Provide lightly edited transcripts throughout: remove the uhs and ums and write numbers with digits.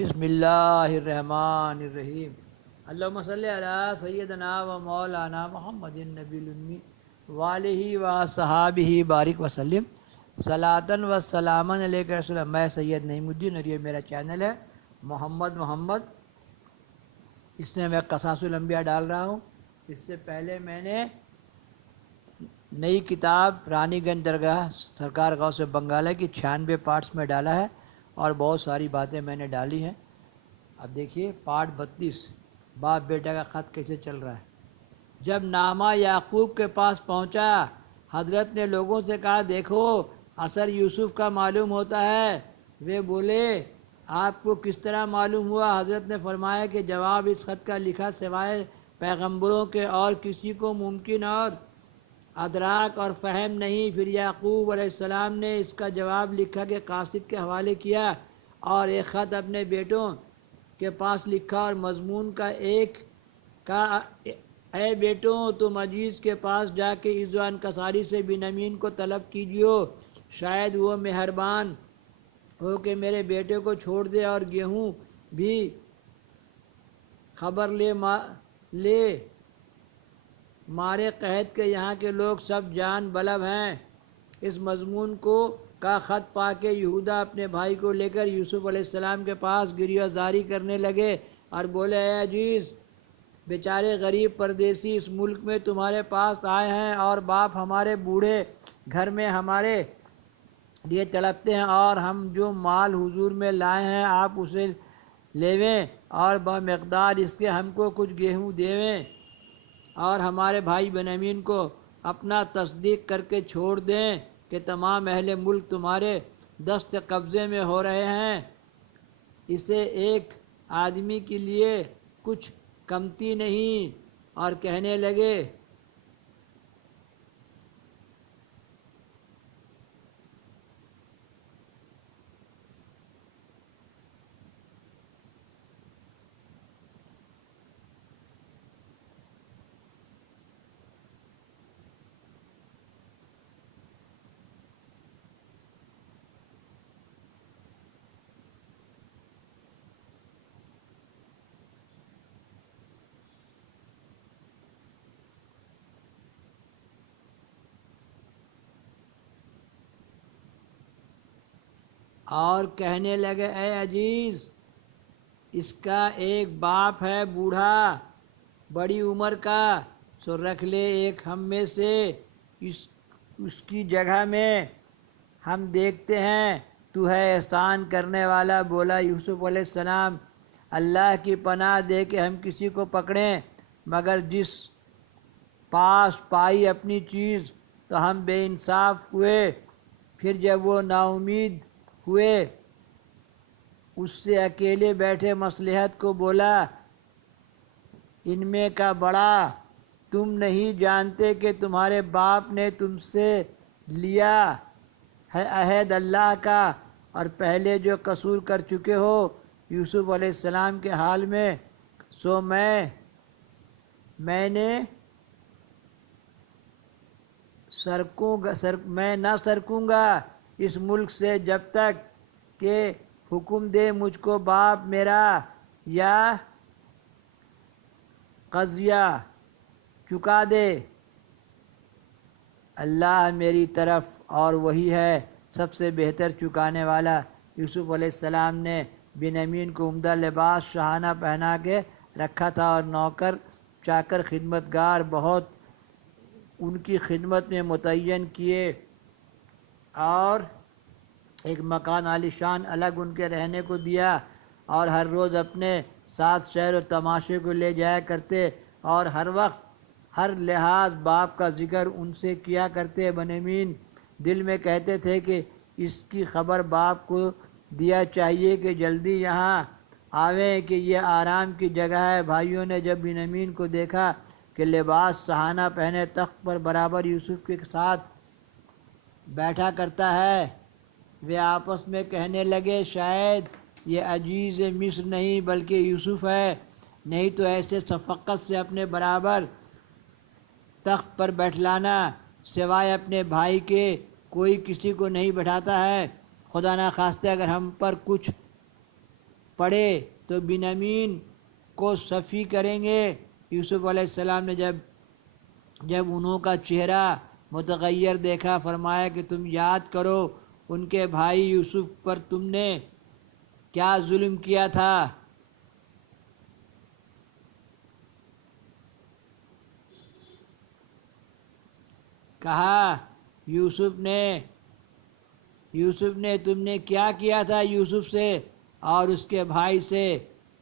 بسم اللہ الرحمن الرحیم۔ اللہم صلی علی سیدنا و مولانا محمد النبی الامی وآلہ و صحابہ بارک وسلم صلاۃً و سلاماً علیک رسول اللہ۔ میں سید نعیم الدین اور یہ میرا چینل ہے محمد۔ اس میں قصاص الانبیاء ڈال رہا ہوں۔ اس سے پہلے میں نے نئی کتاب رانی گنج درگاہ سرکار غوث بنگالہ کی 96 پارٹس میں ڈالا ہے اور بہت ساری باتیں میں نے ڈالی ہیں۔ اب دیکھیے پارٹ 32، باپ بیٹا کا خط کیسے چل رہا ہے۔ جب نامہ یعقوب کے پاس پہنچا، حضرت نے لوگوں سے کہا، دیکھو اثر یوسف کا معلوم ہوتا ہے۔ وہ بولے، آپ کو کس طرح معلوم ہوا؟ حضرت نے فرمایا کہ جواب اس خط کا لکھا سوائے پیغمبروں کے اور کسی کو ممکن اور ادراک اور فہم نہیں۔ پھر یعقوب علیہ السلام نے اس کا جواب لکھا کہ قاصد کے حوالے کیا اور ایک خط اپنے بیٹوں کے پاس لکھا اور مضمون کا ایک کا، اے بیٹوں تم عزیز کے پاس جا کے عز و انکساری سے بنیامین کو طلب کیجیو، شاید وہ مہربان ہو کہ میرے بیٹے کو چھوڑ دے اور گیہوں بھی خبر لے مارے قحط کے یہاں کے لوگ سب جان بلب ہیں۔ اس مضمون کا خط پا کے یہودا اپنے بھائی کو لے کر یوسف علیہ السلام کے پاس گریہ زاری کرنے لگے اور بولے، اے عزیز، بیچارے غریب پردیسی اس ملک میں تمہارے پاس آئے ہیں اور باپ ہمارے بوڑھے گھر میں ہمارے لیے تڑپتے ہیں، اور ہم جو مال حضور میں لائے ہیں آپ اسے لیویں اور بمقدار اس کے ہم کو کچھ گیہوں دیویں، اور ہمارے بھائی بنیامین کو اپنا تصدیق کر کے چھوڑ دیں کہ تمام اہل ملک تمہارے دست قبضے میں ہو رہے ہیں۔ اسے ایک آدمی کے لیے کچھ کمتی نہیں۔ اور کہنے لگے، اے عزیز، اس کا ایک باپ ہے بوڑھا بڑی عمر کا، سو رکھ لے ایک ہم میں سے، اس کی جگہ میں ہم دیکھتے ہیں تو ہے احسان کرنے والا۔ بولا یوسف علیہ السلام، اللہ کی پناہ دے کہ ہم کسی کو پکڑیں، مگر جس پاس پائی اپنی چیز تو ہم بے انصاف ہوئے۔ پھر جب وہ نا امید ہوئے اس سے اکیلے بیٹھے مصلحت کو بولا، ان میں کا بڑا تم نہیں جانتے کہ تمہارے باپ نے تم سے لیا ہے عہد اللہ کا، اور پہلے جو قصور کر چکے ہو یوسف علیہ السلام کے حال میں، سو میں نہ سرکوں گا اس ملک سے جب تک کہ حکم دے مجھ کو باپ میرا یا قضیہ چکا دے۔ اللہ میری طرف اور وہی ہے سب سے بہتر چکانے والا۔ یوسف علیہ السلام نے بنیامین کو عمدہ لباس شاہانہ پہنا کے رکھا تھا اور نوکر چاکر خدمتگار بہت ان کی خدمت میں متعین کیے، اور ایک مکان عالیشان الگ ان کے رہنے کو دیا، اور ہر روز اپنے ساتھ سیر و تماشے کو لے جایا کرتے، اور ہر وقت ہر لحاظ باپ کا ذکر ان سے کیا کرتے۔ بنیامین دل میں کہتے تھے کہ اس کی خبر باپ کو دیا چاہیے کہ جلدی یہاں آویں کہ یہ آرام کی جگہ ہے۔ بھائیوں نے جب بنیامین کو دیکھا کہ لباس شاہانہ پہنے تخت پر برابر یوسف کے ساتھ بیٹھا کرتا ہے، وہ آپس میں کہنے لگے، شاید یہ عزیز مصر نہیں بلکہ یوسف ہے، نہیں تو ایسے شفقت سے اپنے برابر تخت پر بیٹھلانا سوائے اپنے بھائی کے کوئی کسی کو نہیں بٹھاتا ہے۔ خدا نخواستہ اگر ہم پر کچھ پڑے تو بنیامین کو صفی کریں گے۔ یوسف علیہ السلام نے جب انہوں کا چہرہ متغیر دیکھا، فرمایا کہ تم یاد کرو ان کے بھائی یوسف پر تم نے کیا ظلم کیا تھا۔ کہا یوسف نے تم نے کیا کیا تھا یوسف سے اور اس کے بھائی سے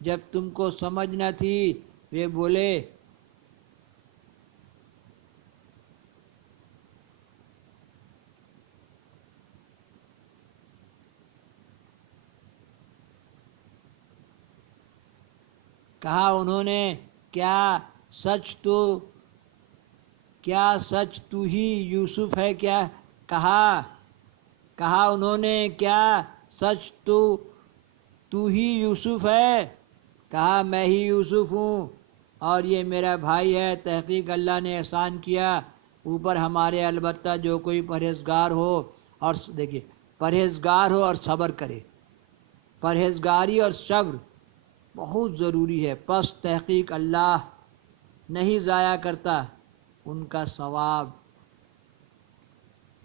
جب تم کو سمجھ نہ تھی۔ وہ بولے کہا انہوں نے کیا سچ تو ہی یوسف ہے کیا؟ کہا انہوں نے کیا سچ تو ہی یوسف ہے؟ کہا میں ہی یوسف ہوں اور یہ میرا بھائی ہے۔ تحقیق اللہ نے احسان کیا اوپر ہمارے، البتہ جو کوئی پرہیزگار ہو اور صبر کرے۔ پرہیزگاری اور صبر بہت ضروری ہے، پس تحقیق اللہ نہیں ضائع کرتا ان کا ثواب۔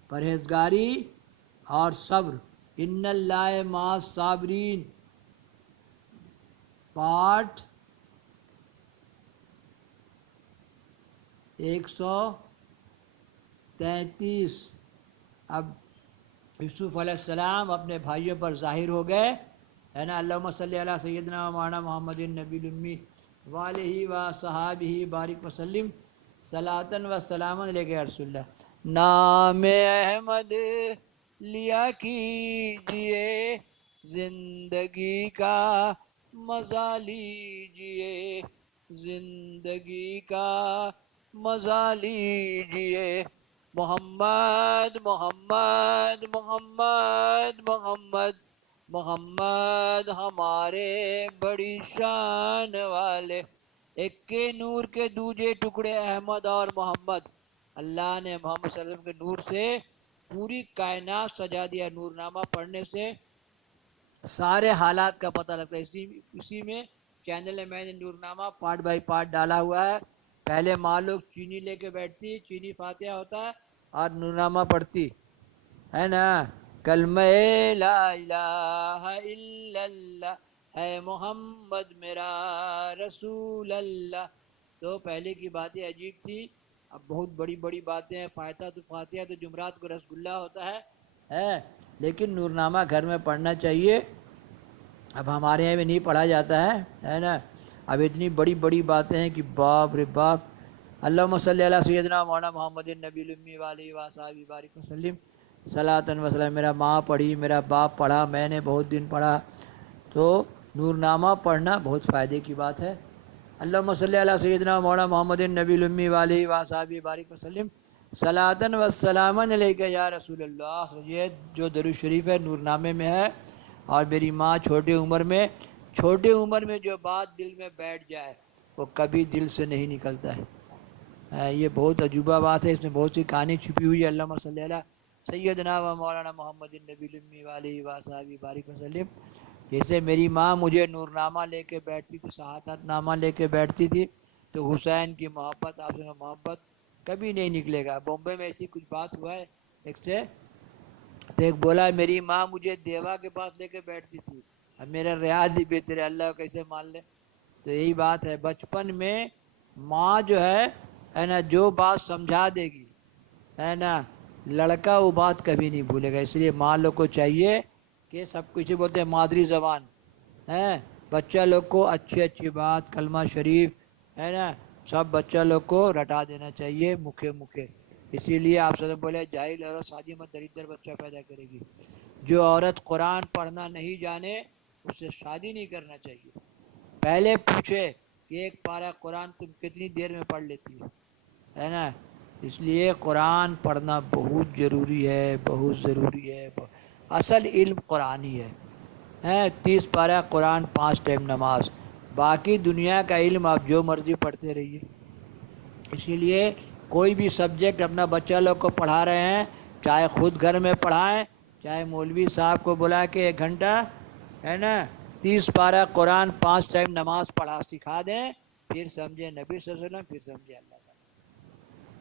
پرہیزگاری اور صبر، ان اللہ مع الصابرین، پارٹ 133۔ اب یوسف علیہ السلام اپنے بھائیوں پر ظاہر ہو گئے، ہے نا۔ اللہم صلی علی سیدنا و مولانا محمد النبی الامی وآلہ و صحابہ بارک وسلم صلاۃ و سلام علیک یا رسول اللہ۔ نام احمد لیا کیجئے، زندگی کا مزہ لیجئے، زندگی کا مزہ لیجئے۔ محمد محمد محمد محمد محمد ہمارے بڑی شان والے، ایک کے نور کے دوجے ٹکڑے احمد اور محمد۔ اللہ نے محمد صلی اللہ علیہ وسلم کے نور سے پوری کائنات سجا دیا۔ نور نامہ پڑھنے سے سارے حالات کا پتہ لگتا ہے۔ اسی میں چینل میں نے نور نامہ پارٹ بائی پارٹ ڈالا ہوا ہے۔ پہلے ماں لوگ چینی لے کے بیٹھتی، چینی فاتحہ ہوتا ہے اور نور نامہ پڑھتی ہے نا۔ کلمہ لا الہ الا اللہ ہے محمد میرا رسول اللہ۔ تو پہلے کی باتیں عجیب تھی، اب بہت بڑی بڑی باتیں ہیں۔ فاتحہ تو جمعرات کو رسگلہ ہوتا ہے لیکن نور نامہ گھر میں پڑھنا چاہیے۔ اب ہمارے یہاں بھی نہیں پڑھا جاتا ہے نا۔ اب اتنی بڑی بڑی باتیں ہیں کہ باپ رے باپ۔ اللہم صلی علی سیدنا مولانا محمد النبی الامی وآلہ وصحبہ بارک وسلم صلاۃ و سلام۔ میرا ماں پڑھی، میرا باپ پڑھا، میں نے بہت دن پڑھا، تو نور نامہ پڑھنا بہت فائدے کی بات ہے۔ اللہم صلی علی سیدنا مولانا محمد النبی الامی وآلہ وصحبہ بارک وسلم صلاۃ و سلام علیک یا رسول اللہ۔ یہ جو درود شریف ہے نور نامے میں ہے۔ اور میری ماں چھوٹے عمر میں جو بات دل میں بیٹھ جائے وہ کبھی دل سے نہیں نکلتا ہے۔ یہ بہت عجوبہ بات ہے، اس میں بہت سی کہانی چھپی ہوئی ہے۔ اللہم صلی علی سیدنا و مولانا محمد النبی الامی وآلہ وصحبہ بارک وسلم۔ جیسے میری ماں مجھے نور نامہ لے کے بیٹھتی تھی، شہادت نامہ لے کے بیٹھتی تھی، تو حسین کی محبت، آپ سے محبت کبھی نہیں نکلے گا۔ بمبئی میں ایسی کچھ بات ہوا ہے تو ایک بولا میری ماں مجھے دیوا کے پاس لے کے بیٹھتی تھی، اب میرا ریاض ہی بہتر ہے، اللہ کو کیسے مان لے۔ تو یہی بات ہے، بچپن میں ماں جو ہے نا جو بات سمجھا دے گی ہے نا، لڑکا وہ بات کبھی نہیں بھولے گا۔ اس لیے ماں لوگ کو چاہیے کہ سب کچھ بولتے ہیں مادری زبان ہے، بچہ لوگ کو اچھی بات، کلمہ شریف ہے نا، سب بچہ لوگ کو رٹا دینا چاہیے مکھے۔ اسی لیے آپ سب بولے جاہل عورت شادی میں دریدر بچہ پیدا کرے گی۔ جو عورت قرآن پڑھنا نہیں جانے اس سے شادی نہیں کرنا چاہیے۔ پہلے پوچھے کہ ایک پارہ قرآن تم کتنی دیر میں پڑھ لیتی ہے نا۔ اس لیے قرآن پڑھنا بہت ضروری ہے، بہت ضروری ہے۔ اصل علم قرآنی ہے 30 پارہ قرآن، 5 ٹائم نماز، باقی دنیا کا علم آپ جو مرضی پڑھتے رہیے۔ اسی لیے کوئی بھی سبجیکٹ اپنا بچہ لوگ کو پڑھا رہے ہیں، چاہے خود گھر میں پڑھائیں، چاہے مولوی صاحب کو بلا کے 1 گھنٹہ ہے نا 30 پارہ قرآن، 5 ٹائم نماز پڑھا سکھا دیں، پھر سمجھے نبی صلی اللہ علیہ وسلم، پھر سمجھے اللہ تعالیٰ۔